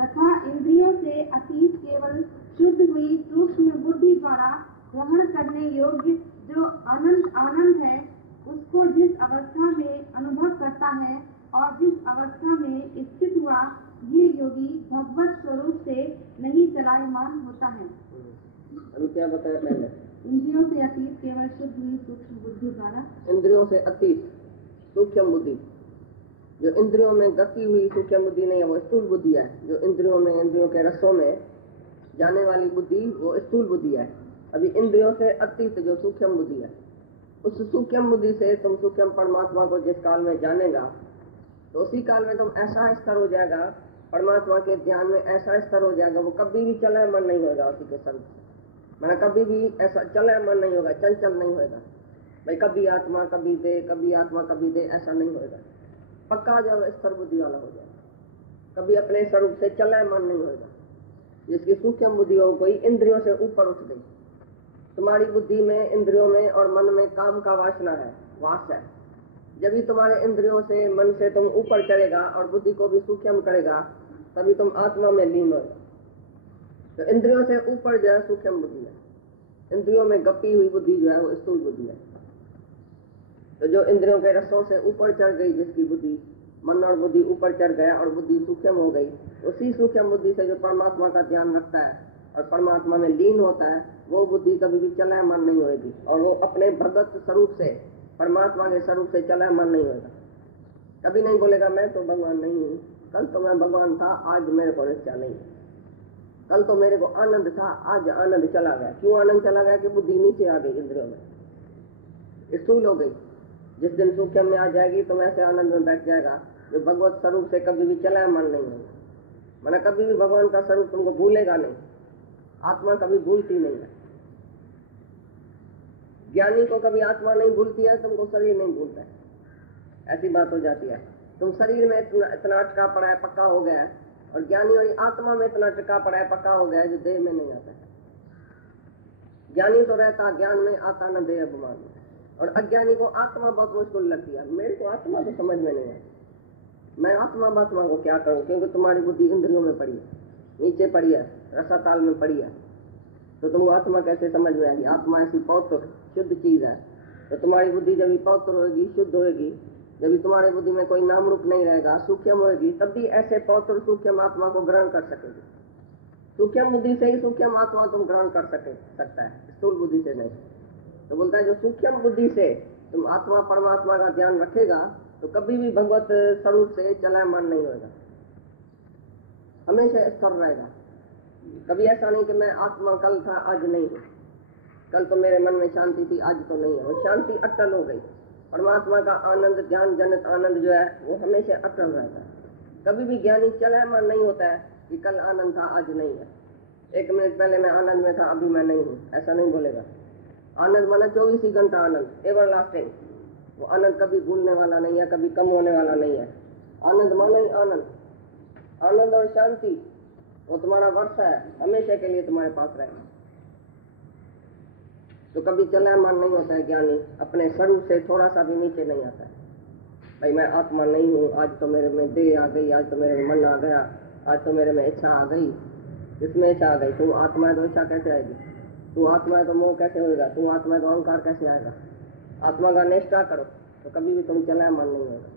तथा इंद्रियों से अतीत केवल शुद्ध हुई सूक्ष्म बुद्धि द्वारा ग्रहण करने योग्य जो अनंत आनंद है, उसको जिस अवस्था में अनुभव करता है और जिस अवस्था में स्थित हुआ, ये योगी भगवत स्वरूप से नहीं चलायमान होता है। अभी क्या बताया पहले? इंद्रियों से अतीत केवल शुद्ध हुई सूक्ष्म बुद्धि द्वारा। इंद्रियों से अतीत सूक्ष्म बुद्धि, जो इंद्रियों में गति हुई सूक्ष्म बुद्धि नहीं है, वो स्थूल बुद्धि है। जो इंद्रियों में, इंद्रियों के रसों में जाने वाली बुद्धि, वो स्थूल बुद्धि है। अभी इंद्रियों से अतीत जो सूक्ष्म बुद्धि है, उस सूक्ष्म बुद्धि से तुम सूक्ष्म परमात्मा को जिस काल में जानेगा, तो उसी काल में तुम ऐसा स्तर हो जाएगा, परमात्मा के ध्यान में ऐसा स्तर हो जाएगा, वो कभी भी चला मन नहीं होगा उसी के स्वरूप से। मैंने कभी भी ऐसा चला मन नहीं होगा, चंचल नहीं होगा भाई, कभी आत्मा कभी दे, कभी आत्मा कभी दे, ऐसा नहीं होगा। पक्का जो स्तर बुद्धि वाला हो जाएगा, कभी अपने स्वरूप से चला मन नहीं होगा। जिसकी सूक्ष्म बुद्धि हो गई, इंद्रियों से ऊपर उठ गई। तुम्हारी बुद्धि में, इंद्रियों में और मन में काम का वासना है, वास है। जब भी तुम्हारे इंद्रियों से, मन से तुम ऊपर चलेगा और बुद्धि को भी सूक्ष्म करेगा, तभी तुम आत्मा में लीन होगा। तो इंद्रियों से ऊपर जो है सूक्ष्म बुद्धि है, इंद्रियों में गपी हुई बुद्धि जो है वो स्थूल बुद्धि है। तो जो इंद्रियों के रसों से ऊपर चढ़ गई, जिसकी बुद्धि, मन और बुद्धि ऊपर चढ़ गया और बुद्धि सूक्ष्म हो गई, उसी सूक्ष्म बुद्धि से जो परमात्मा का ध्यान रखता है और परमात्मा में लीन होता है, वो बुद्धि कभी भी चला मन नहीं होगी और वो अपने भगत स्वरूप से, परमात्मा के स्वरूप से चला मन नहीं होगा। कभी नहीं बोलेगा मैं तो भगवान नहीं हूँ, कल तो मैं भगवान था, आज मेरे को निश्चय नहीं है। कल तो मेरे को आनंद था, आज आनंद चला गया। क्यों आनंद चला गया? कि बुद्धि नीचे आ गई, इंद्रियों में स्थूल हो गई। जिस दिन सूक्ष्म में आ जाएगी तो ऐसे आनंद में बैठ जाएगा जो भगवत स्वरूप से कभी भी चला मन नहीं होगा। मैंने कभी भी भगवान का स्वरूप तुमको भूलेगा नहीं, आत्मा कभी भूलती नहीं है। ज्ञानी को कभी आत्मा नहीं भूलती है, तुमको शरीर नहीं भूलता है, ऐसी बात हो जाती है। तुम शरीर में इतना अटका पड़ा है, पक्का हो गया है, और ज्ञानी वाली आत्मा में इतना अटका पड़ा है, पक्का हो गया है, जो देह में नहीं आता है। ज्ञानी तो रहता ज्ञान में, आता न देह अभिमान में। और अज्ञानी को आत्मा बहुत मुश्किल लगती है। मेरे को आत्मा तो समझ में नहीं है, मैं आत्मा को क्या करूं? क्योंकि तुम्हारी बुद्धि इंद्रियों में पड़ी है, नीचे पड़ी है, रसाताल में पड़ी है, तो तुमको आत्मा कैसे समझ में आएगी? आत्मा ऐसी पवित्र शुद्ध चीज है। तो तुम्हारी बुद्धि जब भी पवित्र होगी, शुद्ध होगी, जब भी तुम्हारी बुद्धि में कोई नाम रूप नहीं रहेगा, सूक्ष्म होगी, तब भी ऐसे पवित्र सूक्ष्म आत्मा को ग्रहण कर सकेगी। सूक्ष्म बुद्धि से ही सूक्ष्म आत्मा तुम ग्रहण कर सकता है, स्थूल बुद्धि से नहीं। तो बोलता है जो सूक्ष्म बुद्धि से तुम आत्मा परमात्मा का ध्यान रखेगा, तो कभी भी भगवत स्वरूप से चला मन नहीं होगा, हमेशा स्थिर रहेगा। कभी ऐसा नहीं कि मैं आत्मा कल था आज नहीं हूँ, कल तो मेरे मन में शांति थी आज तो नहीं है। वो शांति अटल हो गई। परमात्मा का आनंद, ध्यान जनित आनंद जो है वो हमेशा अटल रहता है। कभी भी ज्ञानी चला मन नहीं होता है कि कल आनंद था आज नहीं है, 1 मिनट पहले मैं आनंद में था अभी मैं नहीं हूँ, ऐसा नहीं बोलेगा। आनंद माना 24 ही घंटा आनंद, एवरलास्टिंग। वो आनंद कभी भूलने वाला नहीं है, कभी कम होने वाला नहीं है। आनंद माना ही आनंद, आनंद और शांति वो तुम्हारा वर्षा है, हमेशा के लिए तुम्हारे पास रहेगा। तो कभी चला मन नहीं होता है ज्ञानी, अपने स्वरूप से थोड़ा सा भी नीचे नहीं आता है। भाई मैं आत्मा नहीं हूँ, आज तो मेरे में देह आ गई, आज तो मेरे में मन आ गया, आज तो मेरे में इच्छा आ गई। इसमें इच्छा आ गई, तू आत्मा है तो इच्छा कैसे आएगी? तू आत्मा है तो मोह कैसे होगा? तू आत्मा है तो अहंकार कैसे आएगा? आत्मा का निष्ठा करो तो कभी भी तुम चला मन नहीं होगा।